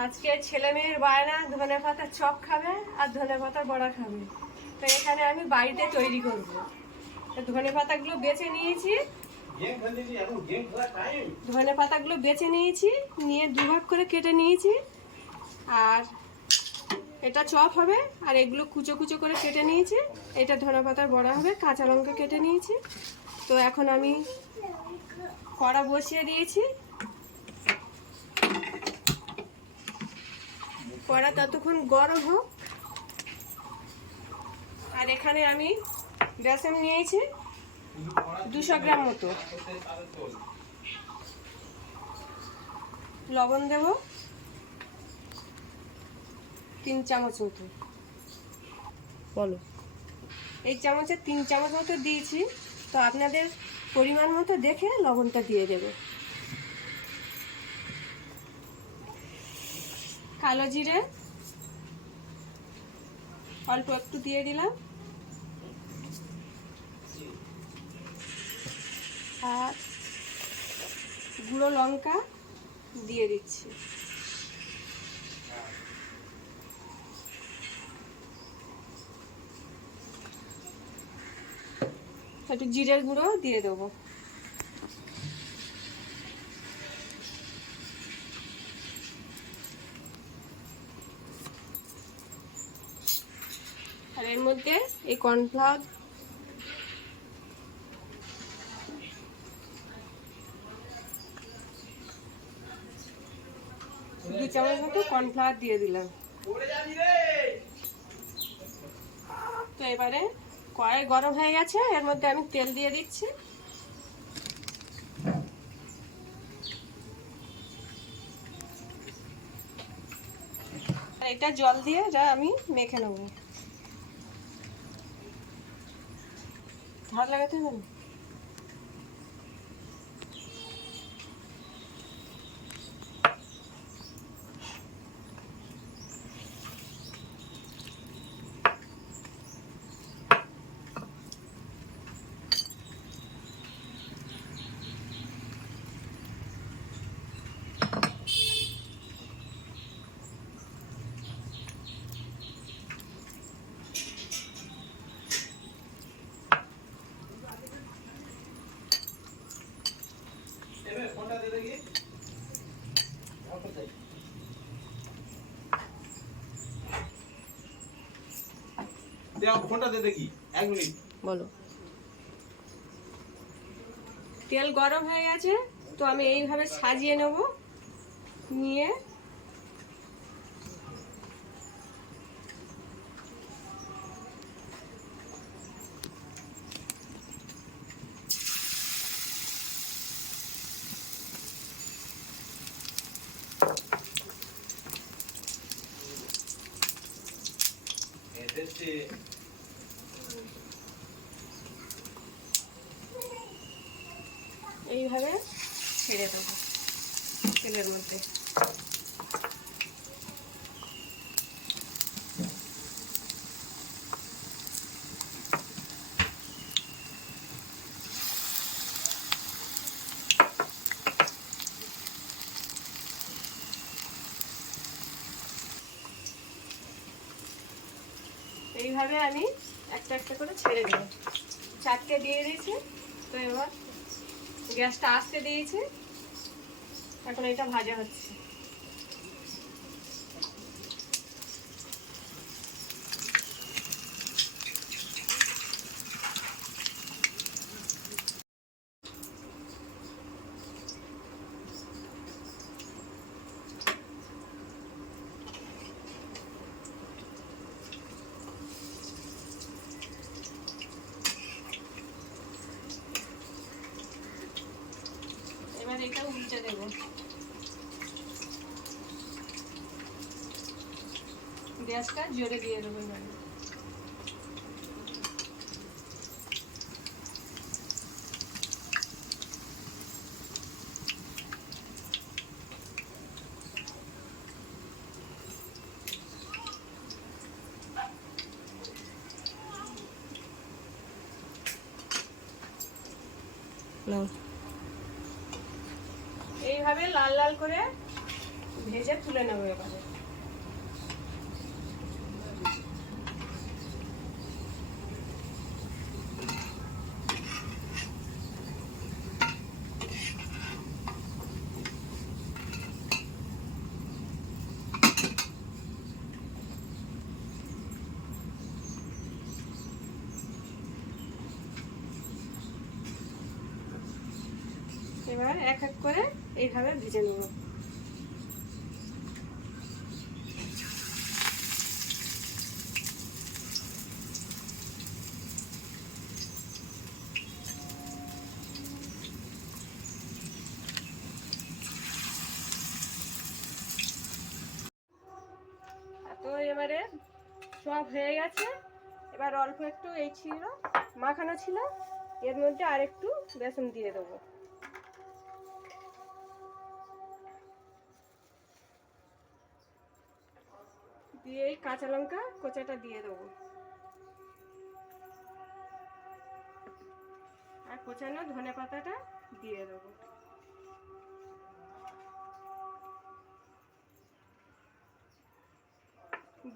আজকে ছেলে মেয়ের বায়না ধনে পাতার চপ খাবে আর ধনে পাতার বড়া খাবে। তো এখানে আমি বাড়িতে তৈরি করব। ধনে পাতাগুলো বেছে নিয়েছি, নিয়ে দুভাগ করে কেটে নিয়েছি। আর এটা চপ হবে, আর এগুলো কুচো কুচো করে কেটে নিয়েছি। এটা ধনে পাতার বড়া হবে, কাঁচা লঙ্কা কেটে নিয়েছি। তো এখন আমি কড়া বসিয়ে দিয়েছি। কড়া ততক্ষণ গরম হোক। আর এখানে আমি বেসন নিয়েছি 200 গ্রাম মতো, লবণ দেব 3 চামচ মতো। বলো, এই চামচে 3 চামচ মতো দিয়েছি। তো আপনাদের পরিমাণ মতো দেখে লবণটা দিয়ে দেব। কালো জিরে অল্প একটু দিয়ে দিলাম, আর গুঁড়ো লঙ্কা দিয়ে দিচ্ছি। একটু জিরের গুঁড়ো দিয়ে দেবো। আর এর মধ্যে এই কর্নফ্লাওয়ার দু চামচ মতো কর্নফ্লাওয়ার দিয়ে দিলাম। তো এবারে কড়াই গরম হয়ে গেছে, এর মধ্যে আমি তেল দিয়ে দিচ্ছি। আর এটা জল দিয়ে যা আমি মেখে নেব। ভালো লাগাতে হবে না। বলো, তেল গরম হয়ে গেছে। তো আমি এইভাবে সাজিয়ে নেব, নিয়ে এইভাবে ছেড়ে দেবো তেলের মধ্যে। এইভাবে আমি একটা একটা করে ছেড়ে দেবো। 4টে দিয়ে দিয়েছি। তো এবার গ্যাসটা আস্তে দিয়েছি, এখন এটা ভাজা হচ্ছে। এবার এটা উল্টে দেব। গ্যাসটা জোরে দিয়ে দেবো। এবার এইভাবে লাল লাল করে ভেজে তুলে নেবো এবারে। এবার এক এক করে এইভাবে ভেজে নেব। তো এবারে সব হয়ে গেছে। এবার অল্প একটু এই ছিল মাখানো ছিল, এর মধ্যে আর একটু বেসন দিয়ে দেবো। দিয়ে এই কাঁচা লঙ্কা কোচাটা দিয়ে দেবো, আর কোচানো ধনে পাতাটা দিয়ে দেবো।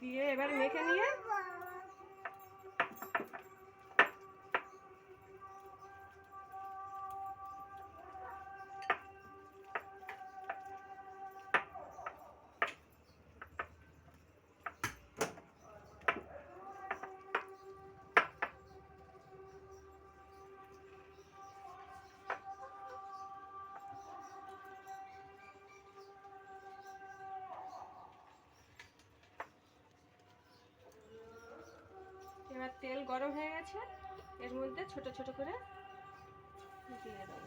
দিয়ে এবার মেখে নিয়ে এবার তেল গরম হয়ে গেছে, এর মধ্যে ছোট ছোট করে দিয়ে দেবো।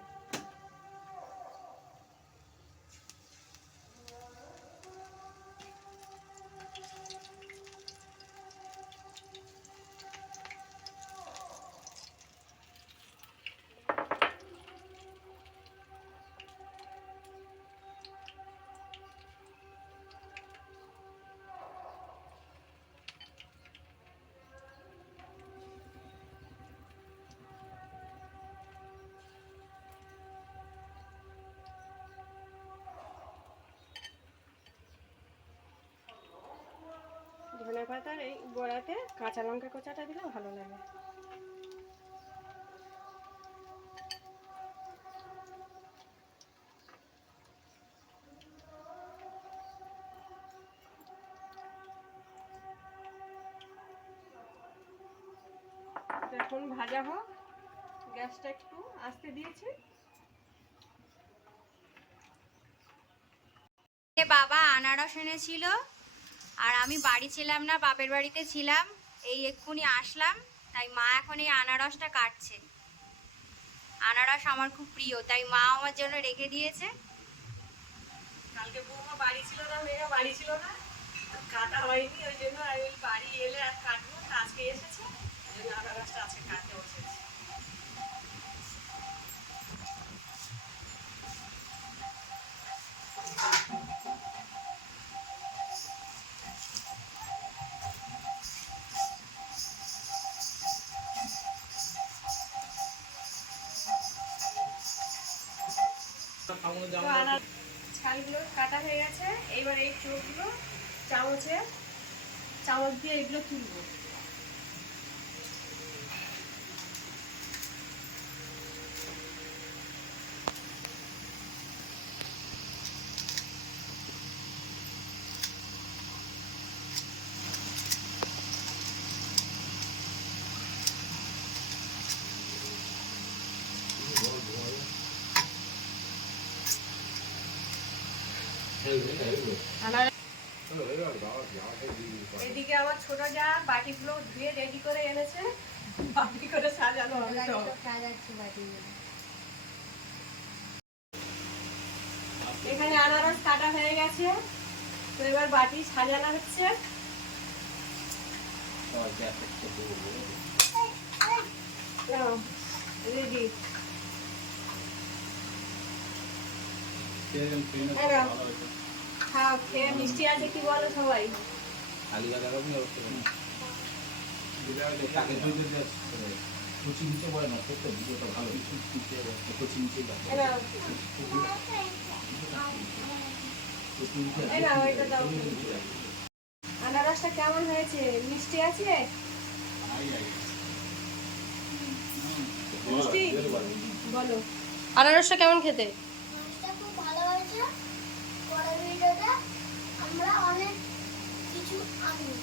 ধনে পাতার এই বড়াতে কাঁচা লঙ্কা কোচাটা দিলে ভালো লাগে। এখন ভাজা হোক, গ্যাসটা একটু আস্তে দিয়েছি। বাবা আনারস এনেছিল, আর আমি বাড়ি ছিলাম না, বাপের বাড়িতে ছিলাম, এই এক্ষুনি আসলাম, তাই মা এখন এই আনারসটা কাটছে। আনারস আমার খুব প্রিয়, তাই মা আমার জন্য রেখে দিয়েছে। কালকে বৌমা বাড়ি ছিল না, মেয়েরা বাড়ি ছিল না, কাটা হয়নি, ওই জন্য আমি বাড়ি এলে আর কাটবো, আজকে এসেছে, ওই জন্য আনারসটা আজকে কাটতে বসেছি। ছালগুলো কাটা হয়ে গেছে, এইবার এই চোখগুলো চামচ দিয়ে এগুলো তুলবো। এদিকে আমার ছোট যা বাটিগুলো ধুয়ে রেডি করে এনেছে, বাটি করে সাজানো হবে। এখানে আনারস কাটা হয়ে গেছে, তো এবার বাটি সাজানো হচ্ছে। রেডি। খাও, খেয়ে মিষ্টি আছে কি বলো সবাই। এই নাও, এটা দাও। আনারসটা কেমন হয়েছে? মিষ্টি আছে? মিষ্টি? বলো আনারসটা কেমন খেতে? মাছটা খুব ভালো হয়েছে। পরের ভিডিওতে আমরা অনেক কিছু আনবো।